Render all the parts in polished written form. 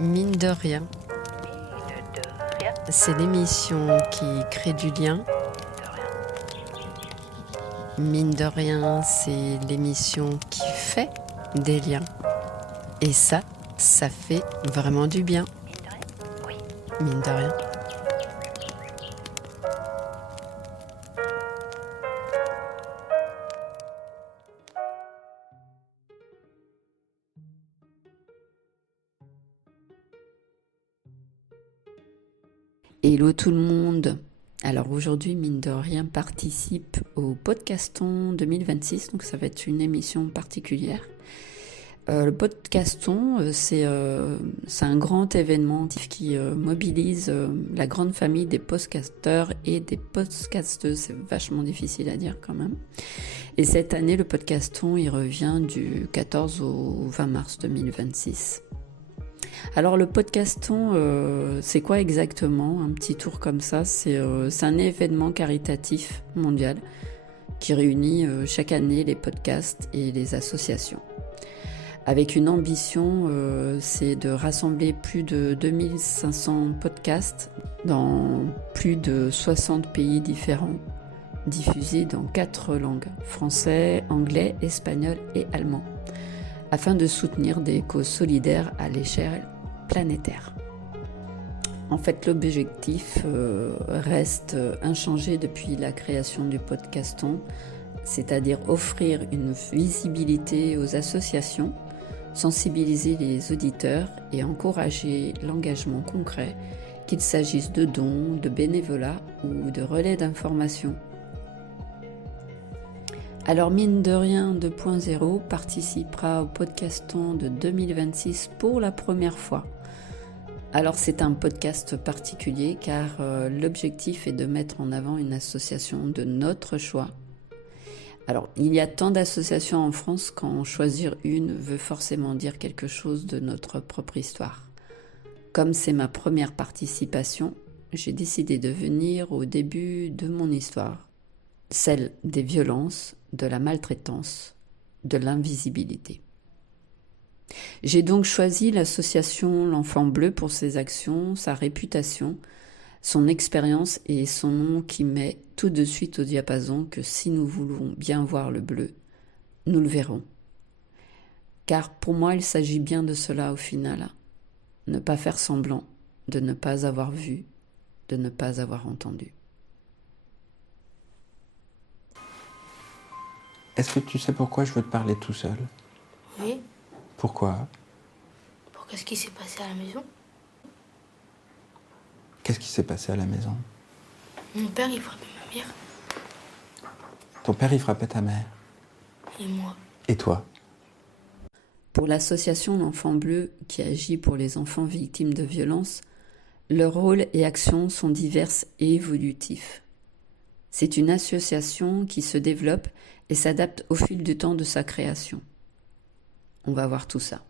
Mine de rien, c'est l'émission qui crée du lien. Mine de rien, c'est l'émission qui fait des liens. Et ça fait vraiment du bien. Mine de rien. Hello tout le monde. Alors aujourd'hui, mine de rien, participe au Podcaston 2026, donc ça va être une émission particulière. Le Podcaston, c'est un grand événement qui mobilise la grande famille des podcasteurs et des podcasteuses. C'est vachement difficile à dire quand même. Et cette année, le Podcaston, il revient du 14 au 20 mars 2026. Alors le Podcaston, c'est quoi exactement? Un petit tour comme ça, c'est un événement caritatif mondial qui réunit chaque année les podcasts et les associations. Avec une ambition, c'est de rassembler plus de 2500 podcasts dans plus de 60 pays différents, diffusés dans 4 langues, français, anglais, espagnol et allemand, afin de soutenir des causes solidaires à l'échelle planétaire. En fait, l'objectif reste inchangé depuis la création du Podcaston, c'est-à-dire offrir une visibilité aux associations, sensibiliser les auditeurs et encourager l'engagement concret, qu'il s'agisse de dons, de bénévolat ou de relais d'information. Alors Mine de rien 2.0 participera au Podcaston de 2026 pour la première fois. Alors c'est un podcast particulier car l'objectif est de mettre en avant une association de notre choix. Alors il y a tant d'associations en France qu'en choisir une veut forcément dire quelque chose de notre propre histoire. Comme c'est ma première participation, j'ai décidé de venir au début de mon histoire, celle des violences, de la maltraitance, de l'invisibilité. J'ai donc choisi l'association L'Enfant Bleu pour ses actions, sa réputation, son expérience et son nom qui met tout de suite au diapason que si nous voulons bien voir le bleu, nous le verrons. Car pour moi, il s'agit bien de cela au final. Ne pas faire semblant, de ne pas avoir vu, de ne pas avoir entendu. Est-ce que tu sais pourquoi je veux te parler tout seul? Oui. Pourquoi? Pour qu'est-ce qui s'est passé à la maison? Qu'est-ce qui s'est passé à la maison? Mon père, il frappait ma mère. Ton père, il frappait ta mère. Et moi. Et toi? Pour l'association L'Enfant Bleu qui agit pour les enfants victimes de violences, leurs rôles et actions sont diverses et évolutifs. C'est une association qui se développe et s'adapte au fil du temps de sa création. On va voir tout ça.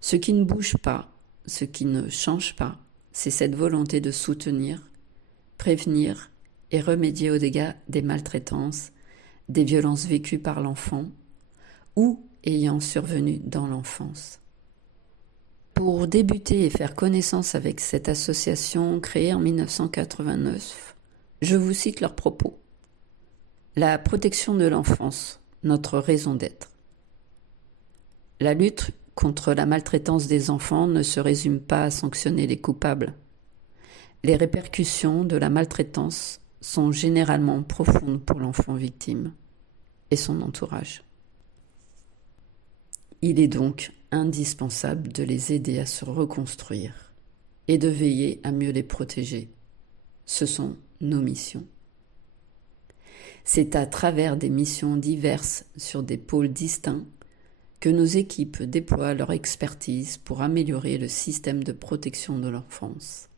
Ce qui ne bouge pas, ce qui ne change pas, c'est cette volonté de soutenir, prévenir et remédier aux dégâts des maltraitances, des violences vécues par l'enfant ou ayant survenu dans l'enfance. Pour débuter et faire connaissance avec cette association créée en 1989, je vous cite leurs propos. La protection de l'enfance, notre raison d'être. La lutte contre la maltraitance des enfants ne se résume pas à sanctionner les coupables. Les répercussions de la maltraitance sont généralement profondes pour l'enfant victime et son entourage. Il est donc indispensable de les aider à se reconstruire et de veiller à mieux les protéger. Ce sont nos missions. C'est à travers des missions diverses sur des pôles distincts que nos équipes déploient leur expertise pour améliorer le système de protection de l'enfance.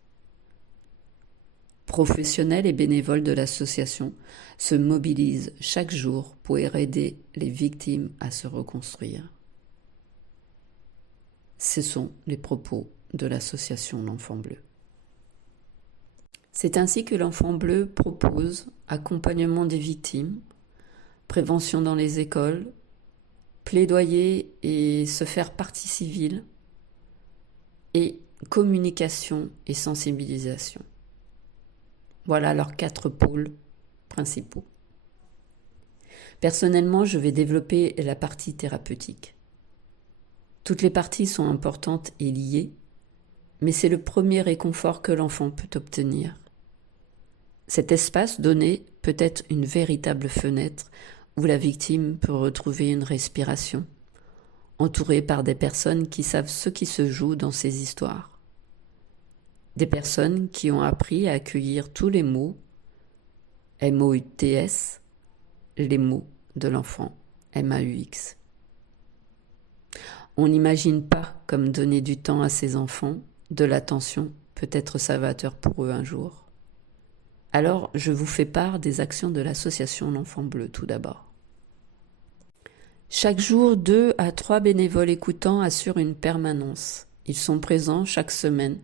Professionnels et bénévoles de l'association se mobilisent chaque jour pour aider les victimes à se reconstruire. Ce sont les propos de l'association L'Enfant Bleu. C'est ainsi que L'Enfant Bleu propose accompagnement des victimes, prévention dans les écoles, plaidoyer et se faire partie civile, et communication et sensibilisation. Voilà leurs 4 pôles principaux. Personnellement, je vais développer la partie thérapeutique. Toutes les parties sont importantes et liées, mais c'est le premier réconfort que l'enfant peut obtenir. Cet espace donné peut être une véritable fenêtre où la victime peut retrouver une respiration, entourée par des personnes qui savent ce qui se joue dans ces histoires. Des personnes qui ont appris à accueillir tous les mots, M-O-U-T-S, les mots de l'enfant, M-A-U-X. On n'imagine pas comme donner du temps à ses enfants, de l'attention, peut être salvateur pour eux un jour. Alors, je vous fais part des actions de l'association L'Enfant Bleu tout d'abord. Chaque jour, 2 à 3 bénévoles écoutants assurent une permanence. Ils sont présents chaque semaine,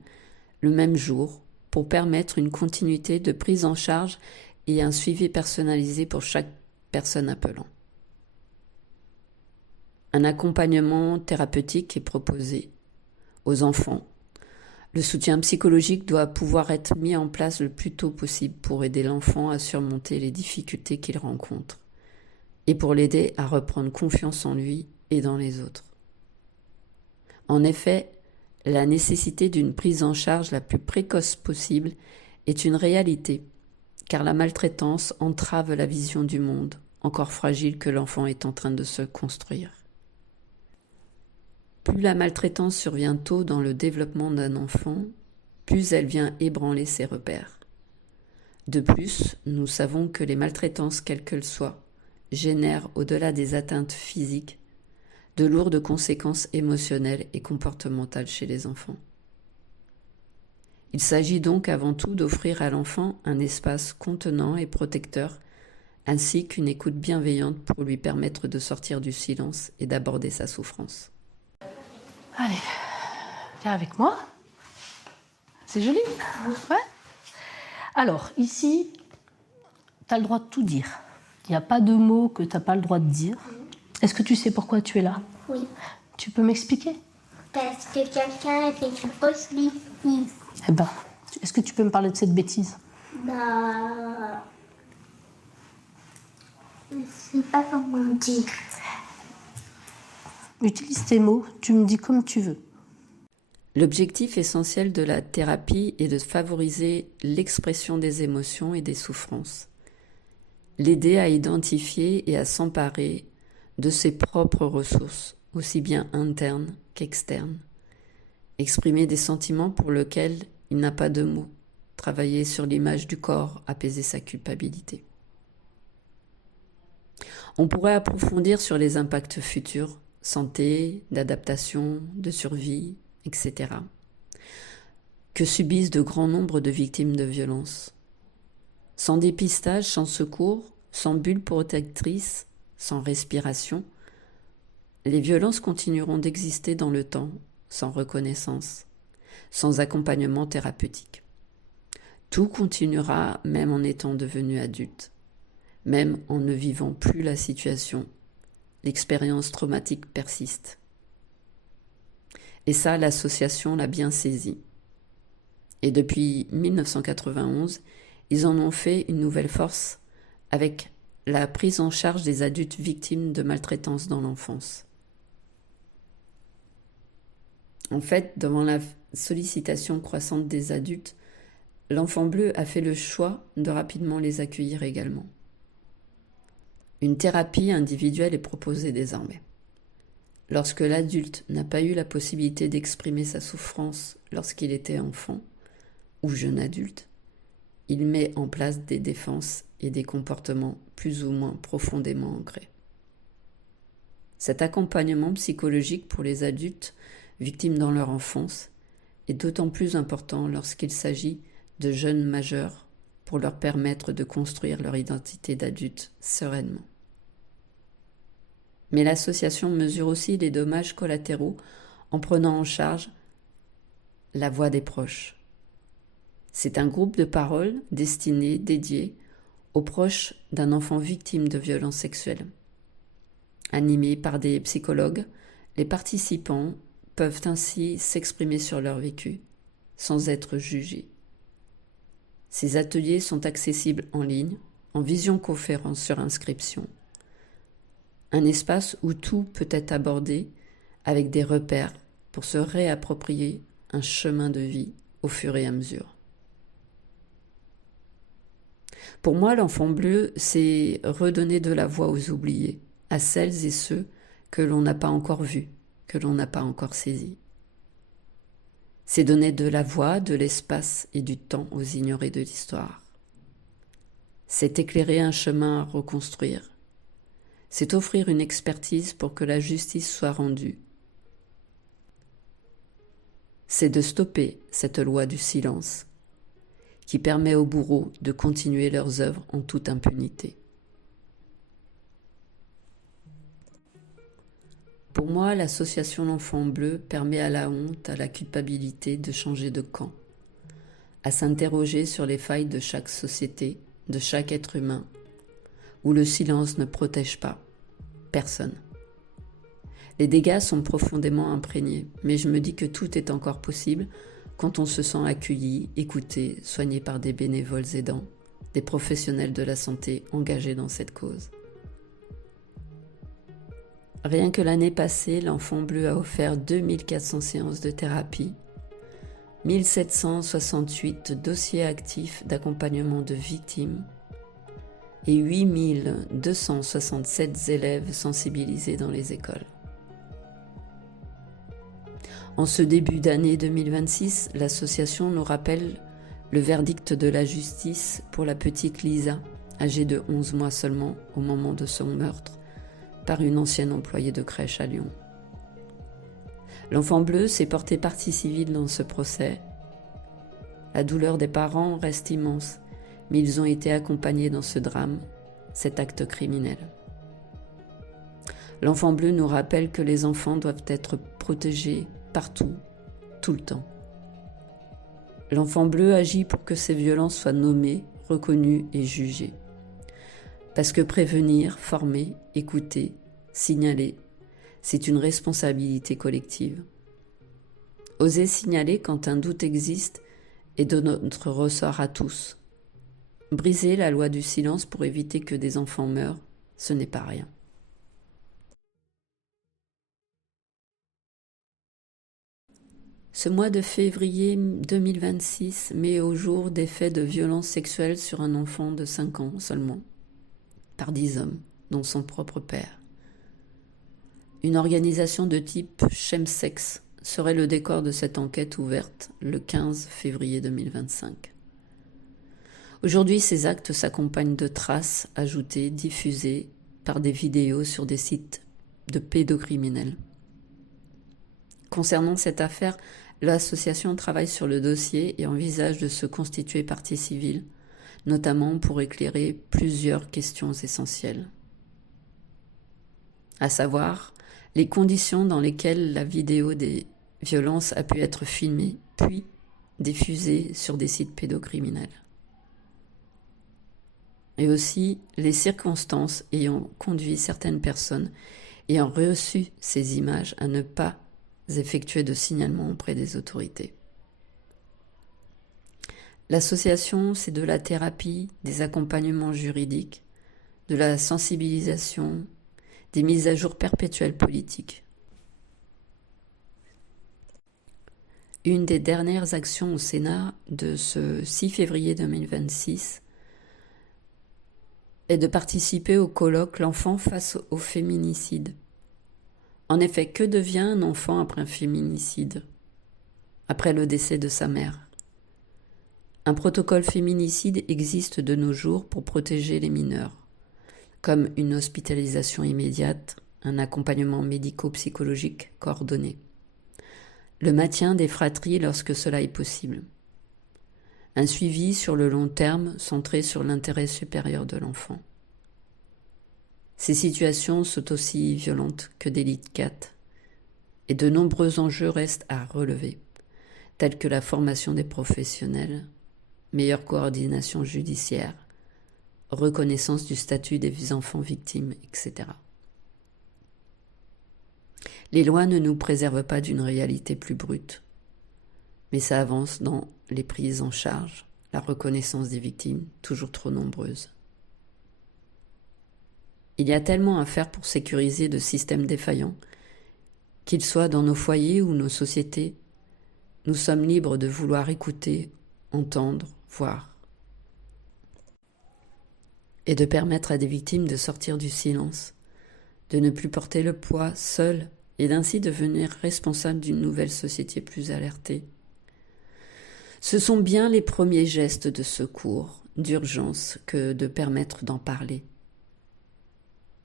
le même jour, pour permettre une continuité de prise en charge et un suivi personnalisé pour chaque personne appelant. Un accompagnement thérapeutique est proposé aux enfants. Le soutien psychologique doit pouvoir être mis en place le plus tôt possible pour aider l'enfant à surmonter les difficultés qu'il rencontre et pour l'aider à reprendre confiance en lui et dans les autres. En effet, la nécessité d'une prise en charge la plus précoce possible est une réalité, car la maltraitance entrave la vision du monde, encore fragile que l'enfant est en train de se construire. Plus la maltraitance survient tôt dans le développement d'un enfant, plus elle vient ébranler ses repères. De plus, nous savons que les maltraitances, quelles qu'elles soient, génèrent, au-delà des atteintes physiques, de lourdes conséquences émotionnelles et comportementales chez les enfants. Il s'agit donc avant tout d'offrir à l'enfant un espace contenant et protecteur, ainsi qu'une écoute bienveillante pour lui permettre de sortir du silence et d'aborder sa souffrance. Allez, viens avec moi. C'est joli. Ouais. Alors, ici, tu as le droit de tout dire. Il n'y a pas de mots que tu n'as pas le droit de dire. Est-ce que tu sais pourquoi tu es là? Oui, Tu peux m'expliquer? parce que quelqu'un a fait une fausse bêtise. Eh ben, est-ce que tu peux me parler de cette bêtise? Bah... Je sais pas comment dire. Utilise tes mots, tu me dis comme tu veux. L'objectif essentiel de la thérapie est de favoriser l'expression des émotions et des souffrances, l'aider à identifier et à s'emparer de ses propres ressources, aussi bien internes qu'externes, exprimer des sentiments pour lesquels il n'a pas de mots, travailler sur l'image du corps, apaiser sa culpabilité. On pourrait approfondir sur les impacts futurs, santé, d'adaptation, de survie, etc., que subissent de grands nombres de victimes de violences. Sans dépistage, sans secours, sans bulle protectrice, sans respiration, les violences continueront d'exister dans le temps, sans reconnaissance, sans accompagnement thérapeutique. Tout continuera même en étant devenu adulte, même en ne vivant plus la situation. L'expérience traumatique persiste. Et ça, l'association l'a bien saisi. Et depuis 1991, ils en ont fait une nouvelle force avec la prise en charge des adultes victimes de maltraitance dans l'enfance. En fait, devant la sollicitation croissante des adultes, l'Enfant Bleu a fait le choix de rapidement les accueillir également. Une thérapie individuelle est proposée désormais. Lorsque l'adulte n'a pas eu la possibilité d'exprimer sa souffrance lorsqu'il était enfant ou jeune adulte, il met en place des défenses et des comportements plus ou moins profondément ancrés. Cet accompagnement psychologique pour les adultes victimes dans leur enfance est d'autant plus important lorsqu'il s'agit de jeunes majeurs pour leur permettre de construire leur identité d'adulte sereinement. Mais l'association mesure aussi les dommages collatéraux en prenant en charge la voix des proches. C'est un groupe de parole dédié aux proches d'un enfant victime de violences sexuelles. Animé par des psychologues, les participants peuvent ainsi s'exprimer sur leur vécu sans être jugés. Ces ateliers sont accessibles en ligne, en visioconférence sur inscription. Un espace où tout peut être abordé avec des repères pour se réapproprier un chemin de vie au fur et à mesure. Pour moi, l'enfant bleu, c'est redonner de la voix aux oubliés, à celles et ceux que l'on n'a pas encore vus, que l'on n'a pas encore saisis. C'est donner de la voix, de l'espace et du temps aux ignorés de l'histoire. C'est éclairer un chemin à reconstruire. C'est offrir une expertise pour que la justice soit rendue. C'est de stopper cette loi du silence qui permet aux bourreaux de continuer leurs œuvres en toute impunité. Pour moi, l'association L'Enfant Bleu permet à la honte, à la culpabilité de changer de camp, à s'interroger sur les failles de chaque société, de chaque être humain, où le silence ne protège pas personne. Les dégâts sont profondément imprégnés, mais je me dis que tout est encore possible quand on se sent accueilli, écouté, soigné par des bénévoles aidants, des professionnels de la santé engagés dans cette cause. Rien que l'année passée, l'Enfant Bleu a offert 2400 séances de thérapie, 1768 dossiers actifs d'accompagnement de victimes et 8267 élèves sensibilisés dans les écoles. En ce début d'année 2026, l'association nous rappelle le verdict de la justice pour la petite Lisa, âgée de 11 mois seulement au moment de son meurtre, par une ancienne employée de crèche à Lyon. L'Enfant Bleu s'est porté partie civile dans ce procès. La douleur des parents reste immense, mais ils ont été accompagnés dans ce drame, cet acte criminel. L'Enfant Bleu nous rappelle que les enfants doivent être protégés partout, tout le temps. L'Enfant Bleu agit pour que ces violences soient nommées, reconnues et jugées. Parce que prévenir, former, écouter, signaler, c'est une responsabilité collective. Oser signaler quand un doute existe est de notre ressort à tous. Briser la loi du silence pour éviter que des enfants meurent, ce n'est pas rien. Ce mois de février 2026 met au jour des faits de violence sexuelle sur un enfant de 5 ans seulement, par 10 hommes, dont son propre père. Une organisation de type chemsex serait le décor de cette enquête ouverte le 15 février 2025. Aujourd'hui, ces actes s'accompagnent de traces ajoutées, diffusées par des vidéos sur des sites de pédocriminels. Concernant cette affaire, l'association travaille sur le dossier et envisage de se constituer partie civile, notamment pour éclairer plusieurs questions essentielles. À savoir, les conditions dans lesquelles la vidéo des violences a pu être filmée, puis diffusée sur des sites pédocriminels. Et aussi les circonstances ayant conduit certaines personnes ayant reçu ces images à ne pas effectuer de signalement auprès des autorités. L'association, c'est de la thérapie, des accompagnements juridiques, de la sensibilisation, des mises à jour perpétuelles politiques. Une des dernières actions au Sénat de ce 6 février 2026 est de participer au colloque L'enfant face au féminicide. En effet, que devient un enfant après un féminicide, après le décès de sa mère ? Un protocole féminicide existe de nos jours pour protéger les mineurs, comme une hospitalisation immédiate, un accompagnement médico-psychologique coordonné, le maintien des fratries lorsque cela est possible, un suivi sur le long terme centré sur l'intérêt supérieur de l'enfant. Ces situations sont aussi violentes que délicates et de nombreux enjeux restent à relever, tels que la formation des professionnels, meilleure coordination judiciaire, reconnaissance du statut des enfants victimes, etc. Les lois ne nous préservent pas d'une réalité plus brute, mais ça avance dans les prises en charge, la reconnaissance des victimes, toujours trop nombreuses. Il y a tellement à faire pour sécuriser de systèmes défaillants, qu'ils soient dans nos foyers ou nos sociétés, nous sommes libres de vouloir écouter, entendre, voir. Et de permettre à des victimes de sortir du silence, de ne plus porter le poids seul et d'ainsi devenir responsables d'une nouvelle société plus alertée. Ce sont bien les premiers gestes de secours, d'urgence, que de permettre d'en parler.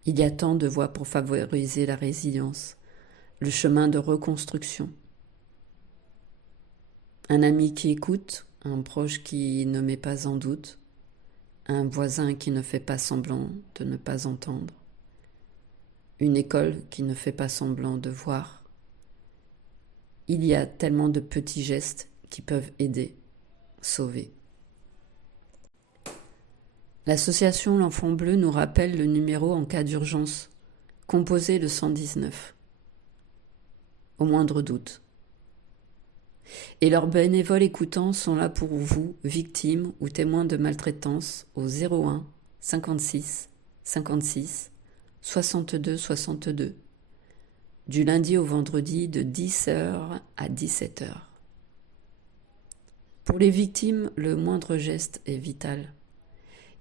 Il y a tant de voies pour favoriser la résilience, le chemin de reconstruction. Un ami qui écoute, un proche qui ne met pas en doute, un voisin qui ne fait pas semblant de ne pas entendre, une école qui ne fait pas semblant de voir. Il y a tellement de petits gestes qui peuvent aider, sauver. L'association L'Enfant Bleu nous rappelle le numéro en cas d'urgence, composé le 119, au moindre doute. Et leurs bénévoles écoutants sont là pour vous, victimes ou témoins de maltraitance, au 01 56 56 62 62, du lundi au vendredi de 10h à 17h. Pour les victimes, le moindre geste est vital.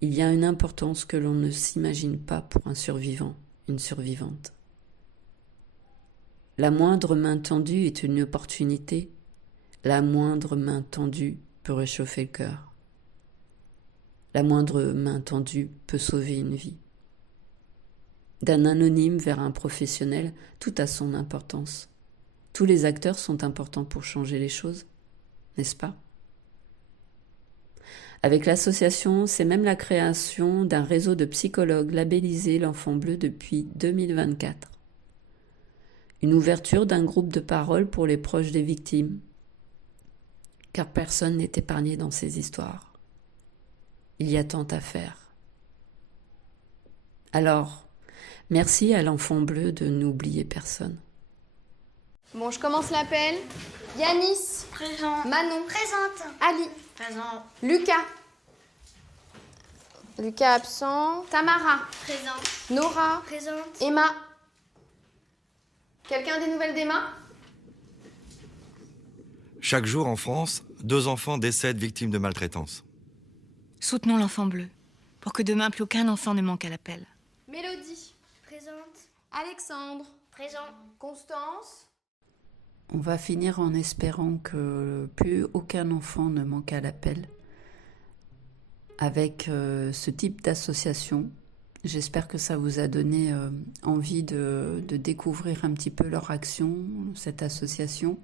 Il y a une importance que l'on ne s'imagine pas pour un survivant, une survivante. La moindre main tendue est une opportunité. La moindre main tendue peut réchauffer le cœur. La moindre main tendue peut sauver une vie. D'un anonyme vers un professionnel, tout a son importance. Tous les acteurs sont importants pour changer les choses, n'est-ce pas ? Avec l'association, c'est même la création d'un réseau de psychologues labellisés L'Enfant Bleu depuis 2024. Une ouverture d'un groupe de parole pour les proches des victimes, car personne n'est épargné dans ces histoires. Il y a tant à faire. Alors, merci à l'Enfant Bleu de n'oublier personne. Bon, je commence l'appel. Yanis. Présent. Manon. Présente. Ali. Présent. Lucas. Lucas absent. Tamara. Présente. Nora. Présente. Emma. Quelqu'un a des nouvelles d'Emma ? Chaque jour en France, 2 enfants décèdent victimes de maltraitance. Soutenons l'Enfant Bleu, pour que demain plus aucun enfant ne manque à l'appel. Mélodie. Présente. Alexandre. Présent. Constance. On va finir en espérant que plus aucun enfant ne manque à l'appel. Avec ce type d'association, j'espère que ça vous a donné envie de découvrir un petit peu leur action, cette association,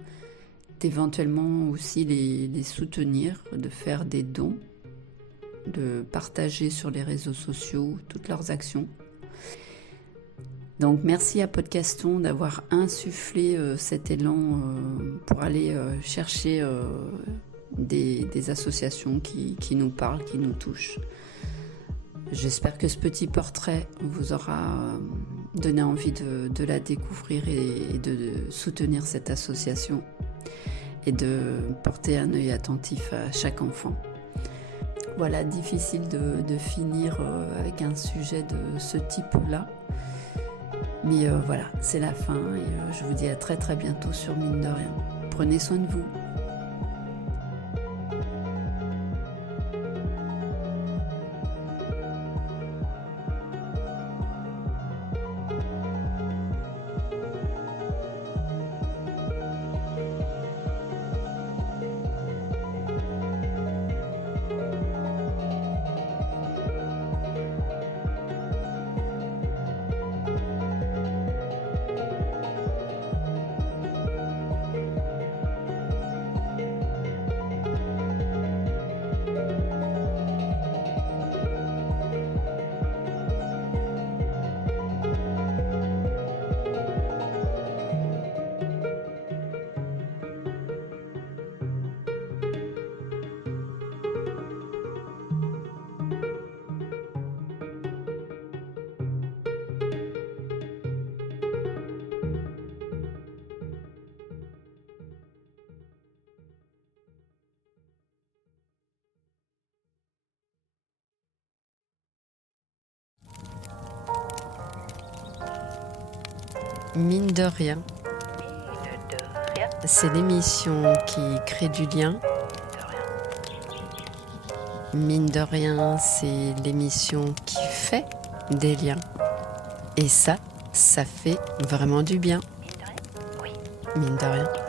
d'éventuellement aussi les soutenir, de faire des dons, de partager sur les réseaux sociaux toutes leurs actions. Donc merci à Podcaston d'avoir insufflé cet élan pour aller chercher des associations qui nous parlent, qui nous touchent. J'espère que ce petit portrait vous aura donné envie de la découvrir et de soutenir cette association et de porter un œil attentif à chaque enfant. Voilà, difficile de finir avec un sujet de ce type-là. Mais voilà, c'est la fin et je vous dis à très très bientôt sur Mine de Rien. Prenez soin de vous. Mine de rien, c'est l'émission qui crée du lien. Mine de rien, c'est l'émission qui fait des liens. Et ça fait vraiment du bien. Mine de rien.